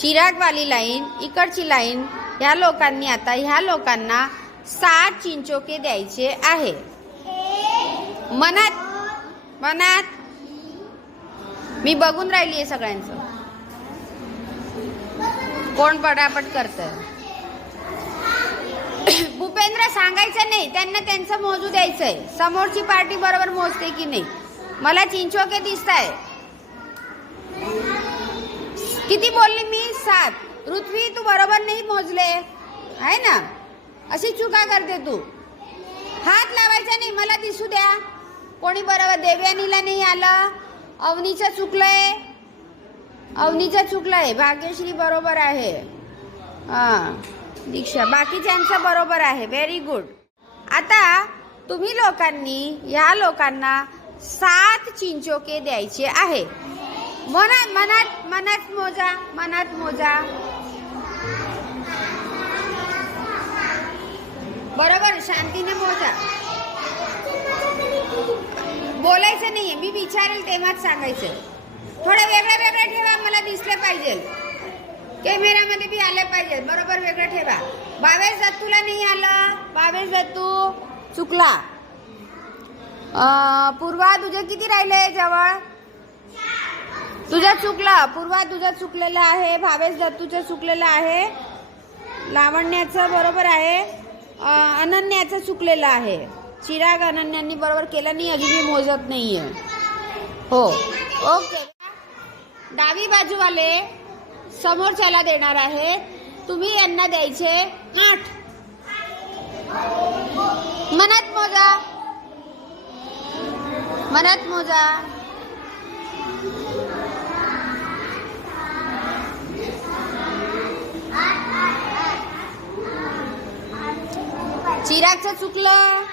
चिरागवाली line, इकडची line, ह्या लोकांनी आता ह्या लोकांना 7 चिंचोके द्यायचे आहे. मनात मनात मी बघून राहिली आहे सगळ्यांचं कोण पटापट करतंय. भूपेंद्र सांगायचं नाही, त्यांना त्यांचं मोजू द्यायचंय. समोरची पार्टी बरोबर मोजते की नाही. मला चिंचोके दिसताय. किती बोलली मी? 7. ऋत्वी तू बरोबर नाही मोजले आहे ना, अशी चुका करते तू. हात लावायचा नाही, मला दिसू द्या. कोणी बरोबर? देवयानीला नाही आलं. अवनीचं चुकलंय, अवनीचं चुकलंय. भाग्यश्री बरोबर आहे. दीक्षा, बाकीच्यांचं बरोबर आहे. Very good. आता तुम्ही लोकांनी या लोकांना 7 चिंचोके द्यायचे आहे. मनात मनात मनात मोजा, मनात मोजा. बरोबर, शांतीने मोजा. बोलायचं नाहीये, मी विचारेल तेव्हाच सांगायचं. थोडं वेगळं वेगळं ठेवा, मला दिसले पाहिजे. कॅमेरामध्ये बी आले पाहिजे. बरोबर वेगळं ठेवा. भावेश दत्तूला नाही आलं. भावेश दत्तू चुकला. पूर्वा तुझे किती राहिले जवळ? तुझं चुकलं. पूर्वा तुझं चुकलेलं आहे. भावेश दत्तूचं चुकलेलं आहे. लावण्याचं बरोबर आहे. अनन्याचं चुकलेलं आहे. चिराग अनन्यांनी बरोबर केलं नाही, अजून मी मोजत नाहीये. हो ओके. डावी बाजूवाले समोरच्याला देणार आहेत. तुम्ही यांना द्यायचे 8. मनात मोजा, मनात मोजा. चिरागचं चुकलं.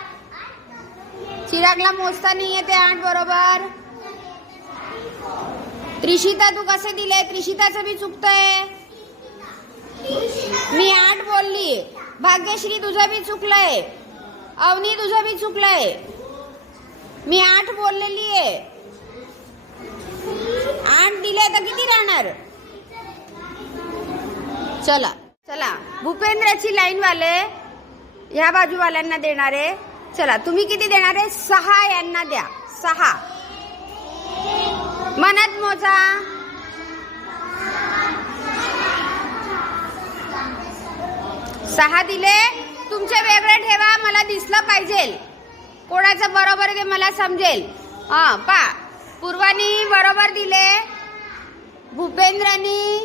चिरागला मोजता नाही येते 8 बरोबर. त्रिशिता तू कसे दिले? त्रिशिताचं बी चुकतंय. मी 8 बोलली. भाग्यश्री तुझं बी चुकलंय. अवनी तुझं बी चुकलंय. मी 8 बोललेली आहे. 8 दिले तर किती राहणार? चला चला, भूपेंद्रची लाईन वाले ह्या बाजूवाल्यांना देणारे. चला, तुम्ही किती देणार आहे? 6 यांना द्या. 6 मनात मोजा. 6 दिले. तुमचे वेगळे ठेवा, मला दिसलं पाहिजे कोणाचं बरोबर आहे ते मला समजेल. पा पूर्वानी बरोबर दिले. भूपेंद्रानी